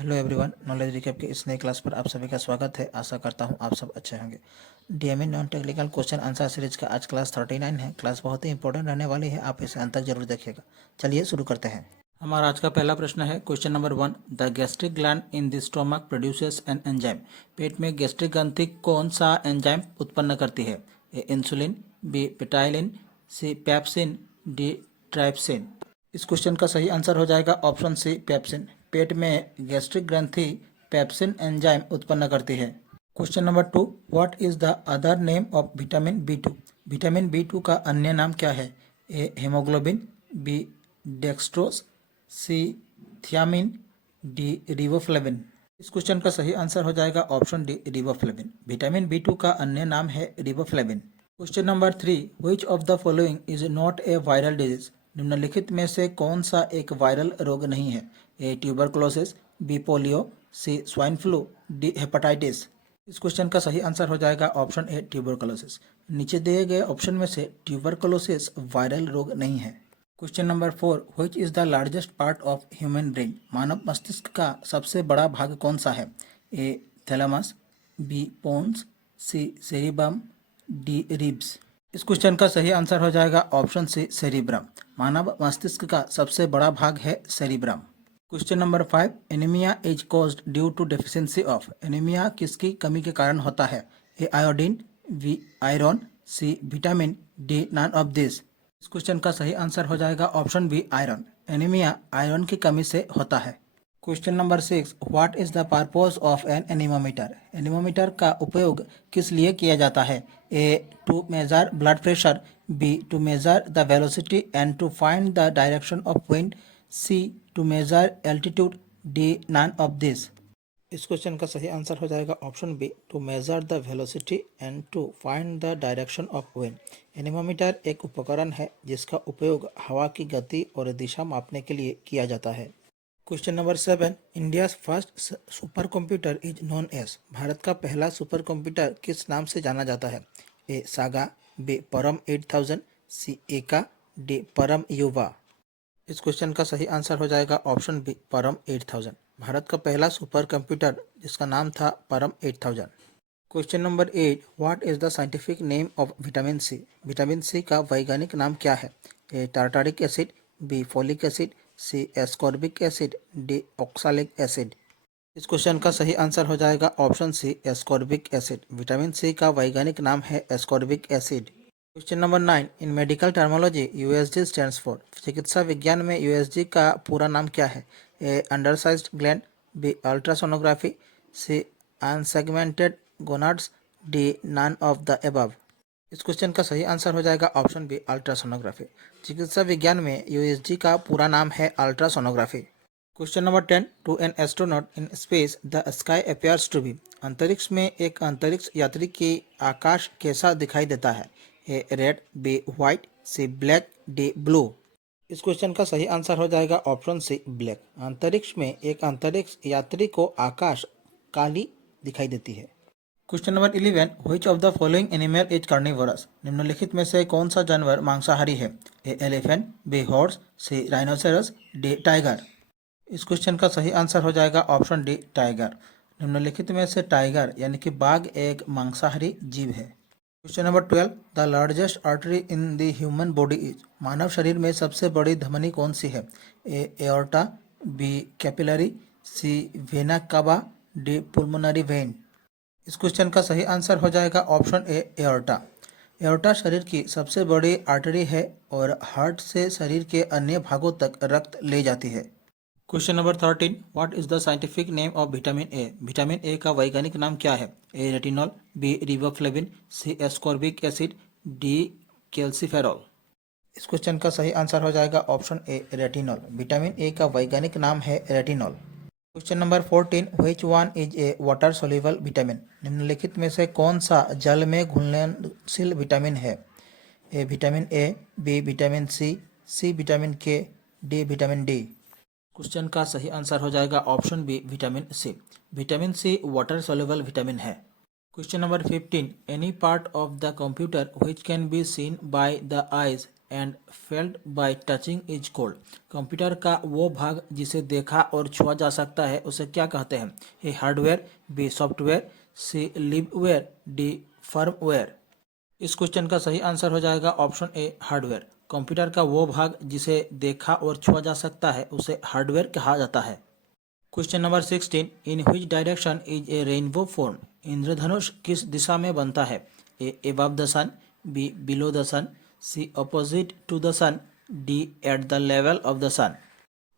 Hello everyone, knowledge recap के इस नए क्लास पर आप सभी का स्वागत है। आशा करता हूं आप सब अच्छे होंगे। DME non technical question answer series का आज क्लास 39 है। क्लास बहुत ही इंपॉर्टेंट रहने वाली है, आप इसे अंत तक जरूर देखिएगा। चलिए शुरू करते हैं। हमारा आज का पहला प्रश्न है question number 1। The gastric gland in the stomach produces an enzyme. पेट में गैस्ट्रिक ग्रंथि कौन सा एंजाइम उत्पन्न करती है? A insulin, B ptyalin, C pepsin, D trypsin. इस क्वेश्चन का सही आंसर हो जाएगा ऑप्शन सी पैप्सिन। पेट में गैस्ट्रिक ग्रंथि पैप्सिन एंजाइम उत्पन्न करती है। Question number 2। What is the other name of vitamin B 2। Vitamin B 2 का अन्य नाम क्या है? A haemoglobin, B dextrose, C thiamine, D riboflavin. इस क्वेश्चन का सही आंसर हो जाएगा option D riboflavin. Vitamin B 2 का अन्य नाम है riboflavin. Question number 3। Which of the following is not a viral disease. निम्नलिखित में से कौन सा एक वायरल रोग नहीं है? ए ट्यूबरकुलोसिस, बी पोलियो, सी स्वाइन फ्लू, डी हेपेटाइटिस। इस क्वेश्चन का सही आंसर हो जाएगा ऑप्शन ए ट्यूबरकुलोसिस। नीचे दिए गए ऑप्शन में से ट्यूबरकुलोसिस वायरल रोग नहीं है। Question number 4। Which is the largest part of human brain. मानव मस्तिष्क का सबसे बड़ा भाग कौन सा है? A thalamus, B pons, C cerebrum, D ribs. इस क्वेश्चन का सही आंसर हो जाएगा ऑप्शन सी सेरिब्रम। मानव मस्तिष्क का सबसे बड़ा भाग है cerebrum. Question number 5। Anaemia is caused due to deficiency of. Anaemia किसकी कमी के कारण होता है? A iodine, B iron, C vitamin, D none of this. इस क्वेश्चन का सही आंसर हो जाएगा option B iron. Anaemia iron की कमी से होता है। Question number 6। What is the purpose of an anemometer. Anemometer का उपयोग किस लिए किया जाता है? A to major blood pressure, B to measure the velocity and to find the direction of wind, C to measure altitude, D none of this. इस question का सही आंसर हो जाएगा option B to measure the velocity and to find the direction of wind. Anemometer एक उपकरण है जिसका उपयोग हवा की गति और दिशा मापने के लिए किया जाता है। Question number 7। India first super computer is known as. भारत का पहला सुपर कंप्यूटर किस नाम से जाना जाता है? ए सागा, बी परम 8000, सी एका, डी परम युवा। इस क्वेश्चन का सही आंसर हो जाएगा ऑप्शन बी परम 8000। भारत का पहला सुपर कंप्यूटर जिसका नाम था Param 8000। Question number 8। What is the scientific name of vitamin C. Vitamin C का वैज्ञानिक नाम क्या है? A tartaric acid, B folic acid, C ascorbic acid, D oxalic acid. इस क्वेश्चन का सही आंसर हो जाएगा option C ascorbic acid. Vitamin C का वैज्ञानिक नाम है ascorbic acid. Question number 9। In medical terminology USG stands for. चिकित्सा विज्ञान में यूएसजी का पूरा नाम क्या है? A undersized gland, B ultrasonography, C unsegmented gonads, D none of the above. इस क्वेश्चन का सही आंसर हो जाएगा ऑप्शन बी अल्ट्रासोनोग्राफी। चिकित्सा विज्ञान में यूएसजी का पूरा नाम है ultrasonography. Question number 10। To an astronaut in space the sky appears to be. अंतरिक्ष में एक अंतरिक्ष यात्री की आकाश कैसा दिखाई देता है? ए रेड, बी वाइट, सी ब्लैक, डी ब्लू। इस क्वेश्चन का सही आंसर हो जाएगा ऑप्शन सी ब्लैक। अंतरिक्ष में एक अंतरिक्ष यात्री को आकाश काली दिखाई देती है। Question number 11। Which of the following animal is carnivorous. निम्नलिखित में से कौन सा जानवर मांसाहारी है? ए एलिफेंट, बी हॉर्स, सी राइनोसेरस, डी टाइगर। इस क्वेश्चन का सही आंसर हो जाएगा ऑप्शन डी टाइगर। निम्नलिखित में से टाइगर यानी कि बाघ एक मांसाहारी जीव है। Question number 12। The largest artery in the human body is. मानव शरीर में सबसे बड़ी धमनी कौन सी है? A aorta, B capillary, C vena cava, D pulmonary vein. इस क्वेश्चन का सही आंसर हो जाएगा ऑप्शन ए एओर्टा। एओर्टा शरीर की सबसे बड़ी आर्टरी है और हार्ट से शरीर के अन्य भागों तक रक्त ले जाती है। Question number 13। What is the scientific name of vitamin A. Vitamin A का वैज्ञानिक नाम क्या है? A retinol, B riboflavin, C ascorbic acid, D calciferol. इस क्वेश्चन का सही आंसर हो जाएगा option A retinol. Vitamin A का वैज्ञानिक नाम है retinol. Question number 14। Which one is a water soluble vitamin. निम्नलिखित में से कौन सा जल में घुलनशील विटामिन है? A vitamin A, B vitamin C, C vitamin K, D vitamin D. Question का सही आंसर हो जाएगा option B vitamin C. Vitamin C water soluble vitamin है। Question number 15। Any part of the computer which can be seen by the eyes and felt by touching is called. Computer का वो भाग जिसे देखा और छुआ जा सकता है उसे क्या कहते हैं? A hardware, B software, C लिबवेयर, डी फर्मवेयर। इस क्वेश्चन का सही आंसर हो जाएगा ऑप्शन ए हार्डवेयर। कंप्यूटर का वो भाग जिसे देखा और छुआ जा सकता है उसे हार्डवेयर कहा जाता है। Question number 16, in which direction is a rainbow form. इंद्रधनुष किस दिशा में बनता है? A above the sun, B below the sun, C opposite to the sun, D at the level of the sun.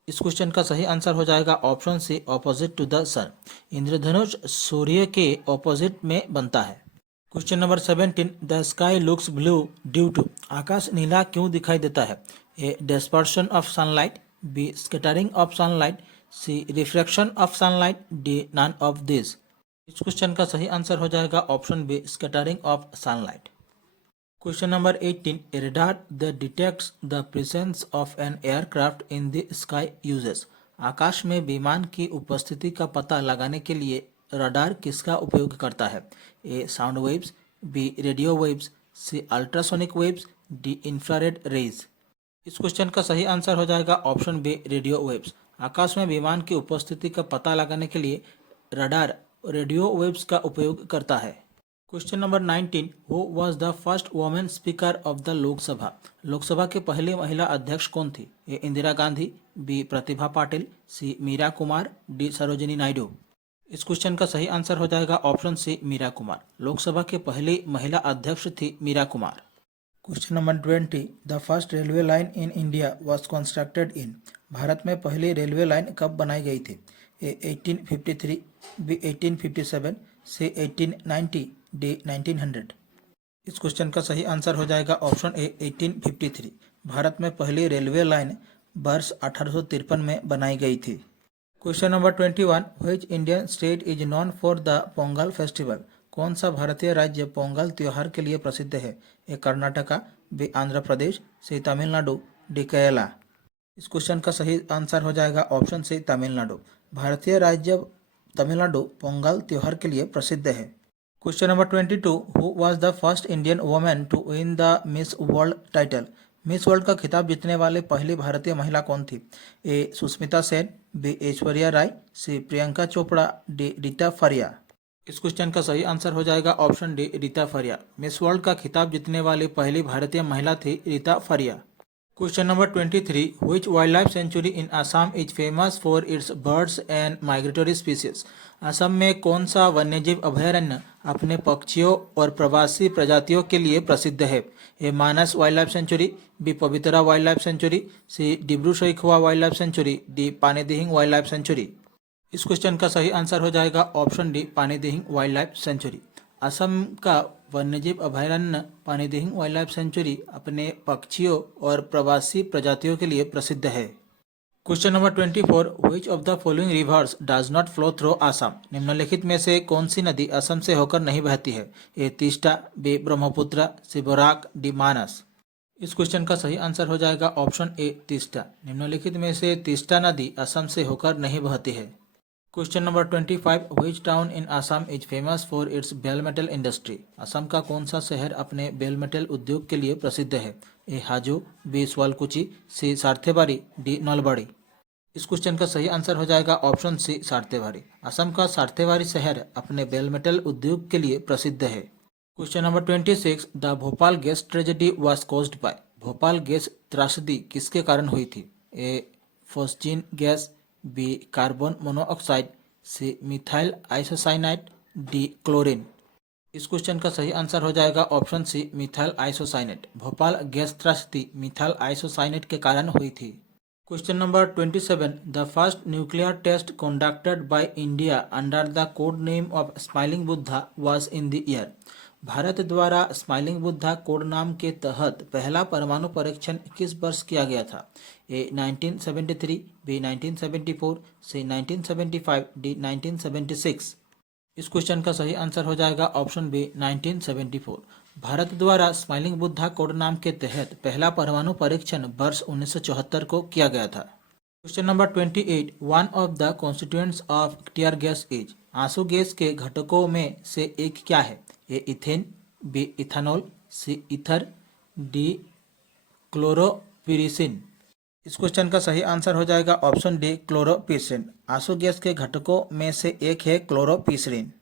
इस क्वेश्चन का सही आंसर हो जाएगा option C opposite to the sun. इंद्रधनुष सूर्य के ऑपोजिट में बनता है। Question number 17, the sky looks blue due to. आकाश नीला क्यों दिखाई देता है? A dispersion of sunlight, B scattering of sunlight, C reflection of sunlight, D none of this. इस क्वेश्चन का सही आंसर हो जाएगा option B scattering of sunlight. Question number 18, radar that detects the presence of an aircraft in the sky uses। आकाश में विमान की उपस्थिति का पता लगाने के लिए रडार किसका उपयोग करता है? A sound waves, B radio waves, C ultrasonic waves, D infrared rays. इस क्वेश्चन का सही आंसर हो जाएगा ऑप्शन बी रेडियो वेव्स। आकाश में विमान की उपस्थिति का पता लगाने के लिए रडार रेडियो वेव्स का उपयोग करता है। Question number 19, who was the first woman speaker of the Lok Sabha. Lok Sabha की पहली महिला अध्यक्ष कौन थी? A Indira Gandhi, B Pratibha Patil, C Meira Kumar, D Sarojini Naidu. इस क्वेश्चन का सही आंसर हो जाएगा ऑप्शन सी मीरा कुमार। लोकसभा की पहली महिला अध्यक्ष थी Meira Kumar. Question number 20, the first railway line in India was constructed in. Bharat में पहली रेलवे लाइन कब बनाई गई थी? ए 1853, बी 1857, सी 1890, डी 1900। इस क्वेश्चन का सही आंसर हो जाएगा ऑप्शन ए 1853। भारत में पहली रेलवे लाइन वर्ष 1853 में बनाई गई थी। Question number 21, which Indian state is non for the Pongal festival. कौन सा भारतीय राज्य पोंगल त्योहार के लिए प्रसिद्ध है? ए कर्नाटका, बी आंध्र प्रदेश, सी तमिलनाडु, डी केरला। इस क्वेश्चन का सही आंसर हो जाएगा ऑप्शन सी तमिलनाडु। भारतीय राज्य तमिलनाडु पोंगल त्योहार के लिए प्रसिद्ध है। Question number 22, who was the first Indian women to win the Miss World title. Miss World का खिताब जीतने वाले पहली भारतीय महिला कौन थी? A Sushmita Sen, B Aishwarya Rai, C Priyanka Chopra, D Reita Faria. इस क्वेश्चन का सही आंसर हो जाएगा option D Reita Faria. Miss World का खिताब जीतने वाली पहली भारतीय महिला थी Reita Faria. Question number 23, which wild life century in Assam is famous for it's birds and migratory species. Assam में कौन सा वन्यजीव अभयारण्य अपने पक्षियों और प्रवासी प्रजातियों के लिए प्रसिद्ध है? A Manas wild life sanctuary, B Pobitora wild life sanctuary, C Dibru Saikhowa wild life sanctuary, D Panidihing wild life sanctuary. इस क्वेश्चन का सही आंसर हो जाएगा option D Panidihing wild life sanctuary. Assam का वन्यजीव अभयारण्य पानीदिहिंग वाइल्ड लाइफ सेंचुरी अपने पक्षियों और प्रवासी प्रजातियों के लिए प्रसिद्ध है। Question number 24, which of the following rivers does not flow through Assam. निम्नलिखित में से कौन सी नदी असम से होकर नहीं बहती है? ए तीस्ता, बी ब्रह्मपुत्र, सी बराक, डी मानस। इस क्वेश्चन का सही आंसर हो जाएगा ऑप्शन ए तीस्ता। निम्नलिखित में से तीस्ता नदी असम से होकर नहीं बहती है। Question number 25, which town in Assam is famous for its bell metal industry. Assam का कौन सा शहर अपने बेल मेटल उद्योग के लिए प्रसिद्ध है? ए हाजो, बी स्वालकुची, सी सार्थेबारी, डी नलबाड़ी। इस क्वेश्चन का सही आंसर हो जाएगा ऑप्शन सी सार्थेबारी। असम का सार्थेबारी शहर अपने बेल मेटल उद्योग के लिए प्रसिद्ध है। Question number 26, the Bhopal gas tragedy was caused by. Bhopal gas त्रासदी किसके कारण हुई थी? A phosgene gas, B carbon monoxide, C methyl isocyanide, D chlorine. इस क्वेश्चन का सही आंसर हो जाएगा option C methyl isocyanate. Bhopal gas त्रासदी मिथाइल आइसोसाइनेट के कारण हुई थी। Question number 27, the first nuclear test conducted by India under the code name of smiling Buddha was in the year. Bharat द्वारा स्माइलिंग बुद्धा कोड नाम के तहत पहला परमाणु परीक्षण किस वर्ष किया गया था? ए 1973, बी 1974, सी 1975, डी 1976। इस क्वेश्चन का सही आंसर हो जाएगा ऑप्शन बी 1974। भारत द्वारा स्माइलिंग बुद्धा कोड नाम के तहत पहला परमाणु परीक्षण वर्ष 1974 को किया गया था। Question number 28, one of the constituents of tear gas is. आंसू गैस के घटकों में से एक क्या है? ए इथेन, बी इथेनॉल, सी ईथर, डी क्लोरोपिरीसिन। इस क्वेश्चन का सही आंसर हो जाएगा ऑप्शन डी क्लोरोपिरीसिन। आंसू गैस के घटकों में से एक है क्लोरोपिरीसिन।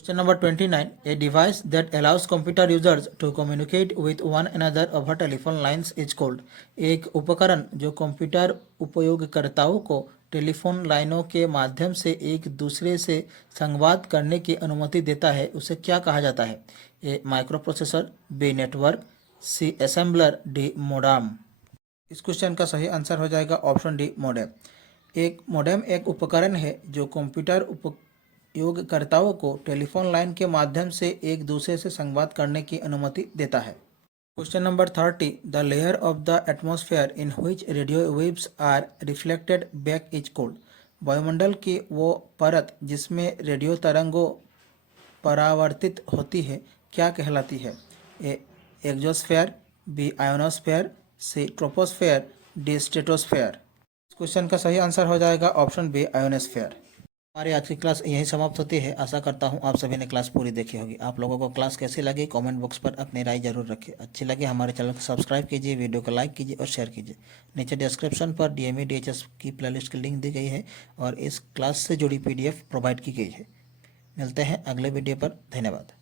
Question number 29. A device that allows computer users to communicate with one another over telephone lines is called. एक उपकरण जो कंप्यूटर उपयोगकर्ताओं को टेलीफोन लाइनों के माध्यम से एक दूसरे से संवाद करने की अनुमति देता है उसे क्या कहा जाता है? ए माइक्रो प्रोसेसर, बी नेटवर्क, सी असेंबलर, डी मोडेम। इस क्वेश्चन का सही आंसर हो जाएगा ऑप्शन डी मोडेम। एक मोडेम एक उपकरण है जो कंप्यूटर उपयोगकर्ताओं को टेलीफोन लाइन के माध्यम से एक दूसरे से संवाद करने की अनुमति देता है। Question number 30. The layer of the atmosphere in which radio waves are reflected back is called. वायुमंडल की वो परत जिसमें रेडियो तरंगों परावर्तित होती है क्या कहलाती है? ए एक्सोस्फेयर, बी आयोनोस्फेयर, सी ट्रोपोस्फेयर, डी स्ट्रेटोस्फेयर। क्वेश्चन का सही आंसर हो जाएगा ऑप्शन बी आयोनोस्फेयर। हमारी आज की क्लास यहीं समाप्त होती है। आशा करता हूँ आप सभी ने क्लास पूरी देखी होगी। आप लोगों को क्लास कैसी लगी कमेंट बॉक्स पर अपनी राय जरूर रखें। अच्छी लगे हमारे चैनल को सब्सक्राइब कीजिए, वीडियो को लाइक कीजिए और शेयर कीजिए। नीचे डिस्क्रिप्शन पर DME DHS की प्लेलिस्ट की लिंक दी गई है और इस क्लास से जुड़ी PDF प्रोवाइड की गई है। मिलते हैं अगले वीडियो पर। धन्यवाद।